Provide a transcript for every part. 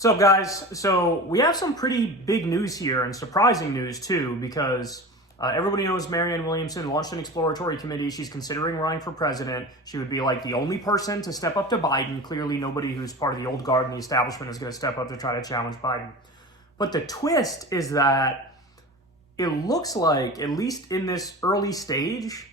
What's up, guys? So we have some pretty big news here, and surprising news too, because everybody knows Marianne Williamson launched an exploratory committee. She's considering running for president. She would be like the only person to step up to Biden. Clearly nobody who's part of the old guard and the establishment is going to step up to try to challenge Biden. But the twist is that it looks like, at least in this early stage,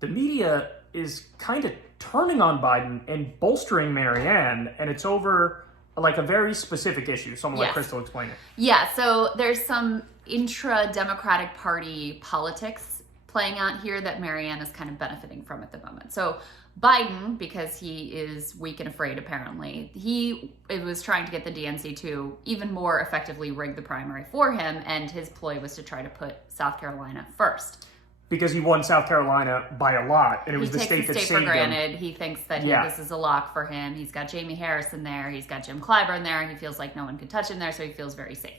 the media is kind of turning on Biden and bolstering Marianne, and it's over like a very specific issue. So I'm going to let Crystal explain it. Yeah, so there's some intra-Democratic Party politics playing out here that Marianne is kind of benefiting from at the moment. So Biden, because he is weak and afraid apparently, he was trying to get the DNC to even more effectively rig the primary for him, and his ploy was to try to put South Carolina first. Because he won South Carolina by a lot, and it was the state that saved him. He takes the state for granted. He thinks that this is a lock for him. He's got Jamie Harris in there. He's got Jim Clyburn there. He feels like no one can touch him there, so he feels very safe.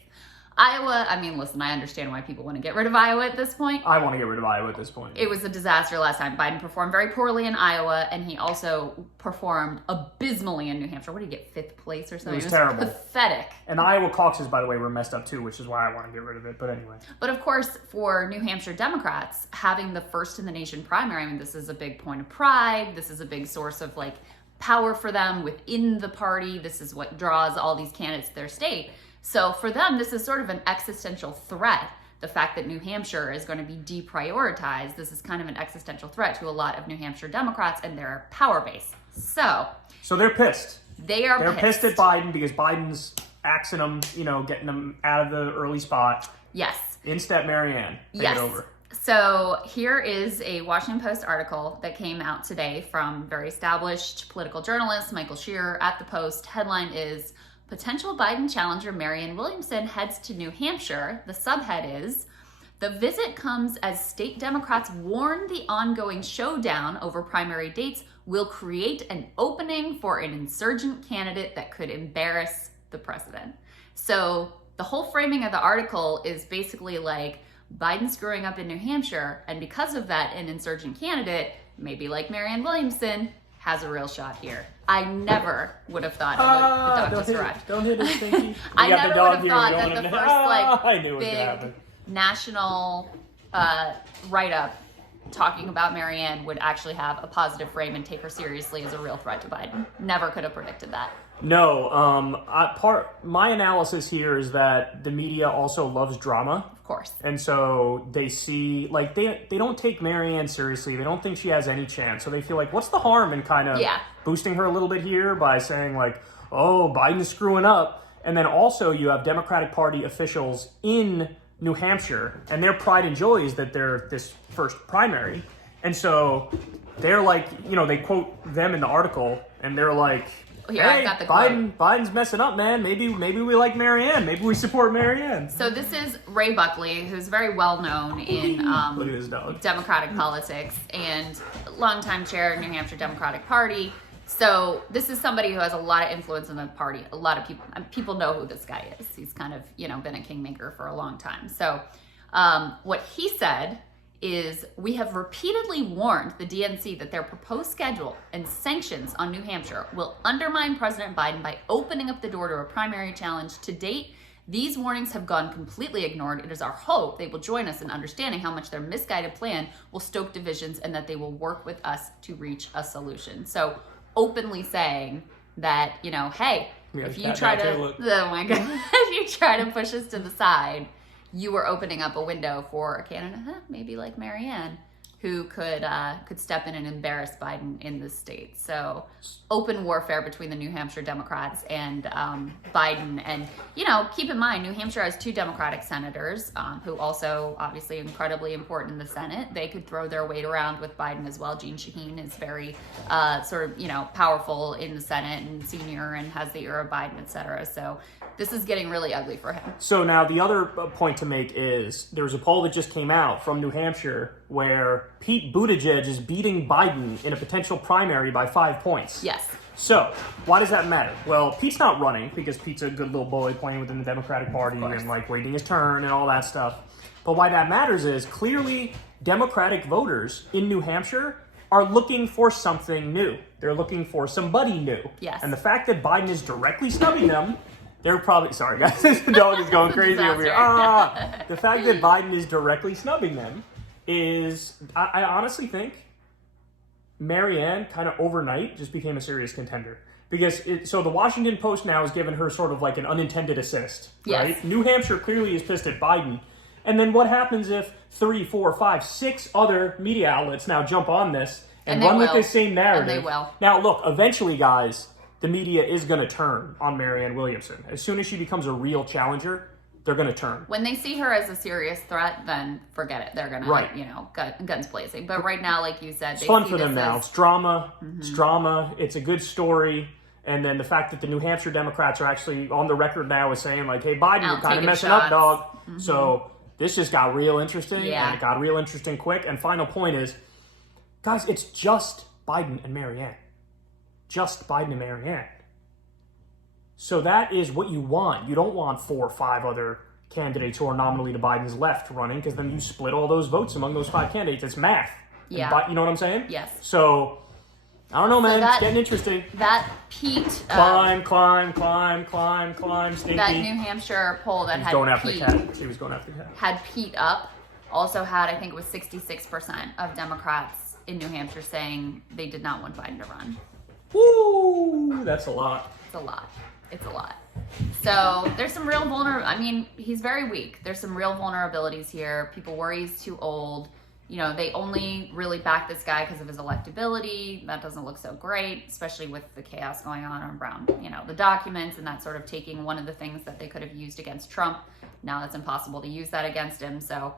Iowa, I mean, listen, I understand why people want to get rid of Iowa at this point. I want to get rid of Iowa at this point. It was a disaster last time. Biden performed very poorly in Iowa, and he also performed abysmally in New Hampshire. What did he get, 5th place or something? It was terrible. Pathetic. And Iowa caucuses, by the way, were messed up too, which is why I want to get rid of it. But anyway. But of course, for New Hampshire Democrats, having the first in the nation primary, I mean, this is a big point of pride. This is a big source of like power for them within the party. This is what draws all these candidates to their state. So for them, this is sort of an existential threat. The fact that New Hampshire is going to be deprioritized, this is kind of an existential threat to a lot of New Hampshire Democrats and their power base. So they're pissed. They're pissed at Biden because Biden's axing them, getting them out of the early spot. Yes. In step Marianne. Take it over. So here is a Washington Post article that came out today from very established political journalist Michael Shearer at the Post. Headline is, potential Biden challenger Marianne Williamson heads to New Hampshire. The subhead is, the visit comes as state Democrats warn the ongoing showdown over primary dates will create an opening for an insurgent candidate that could embarrass the president. So the whole framing of the article is basically like Biden screwing up in New Hampshire, and because of that, an insurgent candidate, maybe like Marianne Williamson, has a real shot here. I never would have thought the dog just arrived. Don't hit it, Stinky. I never would have thought that the first big national write-up talking about Marianne would actually have a positive frame and take her seriously as a real threat to Biden. Never could have predicted that. No, my analysis here is that the media also loves drama. Of course. And so they see, like, they don't take Marianne seriously. They don't think she has any chance. So they feel like, what's the harm in kind of boosting her a little bit here by saying, like, oh, Biden's screwing up. And then also you have Democratic Party officials in New Hampshire, and their pride and joy is that they're this first primary. And so they're like, they quote them in the article, and they're like, here, hey, I've got the Biden's messing up, man. Maybe we like Marianne. Maybe we support Marianne. So this is Ray Buckley, who's very well known in look at his dog. Democratic politics and longtime chair of New Hampshire Democratic Party. So this is somebody who has a lot of influence in the party. A lot of people know who this guy is. He's kind of been a kingmaker for a long time. So what he said is, we have repeatedly warned the DNC that their proposed schedule and sanctions on New Hampshire will undermine President Biden by opening up the door to a primary challenge. To date, these warnings have gone completely ignored. It is our hope they will join us in understanding how much their misguided plan will stoke divisions and that they will work with us to reach a solution. So openly saying that, hey, if you try to, oh my God, if you try to push us to the side, you were opening up a window for a candidate, maybe like Marianne, who could step in and embarrass Biden in this state. So open warfare between the New Hampshire Democrats and Biden. And, keep in mind, New Hampshire has 2 Democratic senators who also obviously incredibly important in the Senate. They could throw their weight around with Biden as well. Jeanne Shaheen is very powerful in the Senate and senior and has the ear of Biden, et cetera. So this is getting really ugly for him. So now the other point to make is there's a poll that just came out from New Hampshire where Pete Buttigieg is beating Biden in a potential primary by 5 points. Yes. So why does that matter? Well, Pete's not running because Pete's a good little boy playing within the Democratic Party and waiting his turn and all that stuff. But why that matters is clearly Democratic voters in New Hampshire are looking for something new. They're looking for somebody new. Yes. And the fact that Biden is directly snubbing them They're probably, sorry guys, the dog is going crazy over here. The fact that Biden is directly snubbing them is, I honestly think Marianne kind of overnight just became a serious contender. Because, so the Washington Post now has given her sort of like an unintended assist, right? Yes. New Hampshire clearly is pissed at Biden. And then what happens if 3, 4, 5, 6 other media outlets now jump on this and run with this same narrative? And they will. Now, look, eventually, guys, the media is going to turn on Marianne Williamson. As soon as she becomes a real challenger, they're going to turn. When they see her as a serious threat, then forget it. They're going to, guns blazing. But right now, like you said, it's fun for them now. It's drama. It's drama. It's a good story. And then the fact that the New Hampshire Democrats are actually on the record now as saying, like, hey, Biden, you're kind of messing up, dog. So this just got real interesting. Yeah. And it got real interesting quick. And final point is, guys, it's just Biden and Marianne. Just Biden and Marianne. So that is what you want. You don't want 4 or 5 other candidates who are nominally to Biden's left running, because then you split all those votes among those 5 candidates. It's math. Yeah. You know what I'm saying? Yes. So, I don't know, man. It's getting interesting. That peaked. Climb, Stinky. That New Hampshire poll that had going after Pete, the cat. She was going after the cat. had Pete up also had, I think it was 66% of Democrats in New Hampshire saying they did not want Biden to run. Woo! That's a lot. It's a lot. It's a lot. So there's some real he's very weak. There's some real vulnerabilities here. People worry he's too old. You know, they only really back this guy because of his electability. That doesn't look so great, especially with the chaos going on around, the documents and that sort of taking one of the things that they could have used against Trump. Now it's impossible to use that against him. So,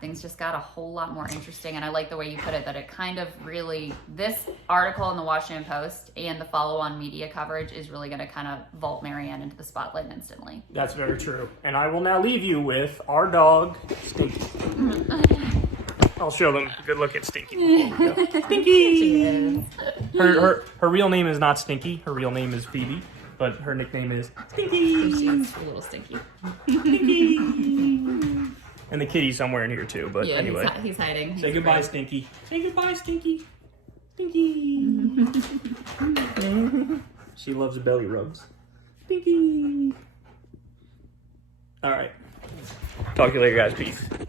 things just got a whole lot more interesting. And I like the way you put it, that it kind of really, this article in the Washington Post and the follow-on media coverage is really going to kind of vault Marianne into the spotlight instantly. That's very true. And I will now leave you with our dog, Stinky. I'll show them a good look at Stinky. Stinky! Her real name is not Stinky. Her real name is Phoebe. But her nickname is Stinky. She's a little stinky. Stinky. And the kitty's somewhere in here too, but anyway. He's hiding. Say goodbye, great. Stinky. Say goodbye, Stinky. Stinky. She loves belly rubs. Stinky. All right. Talk to you later, guys. Peace.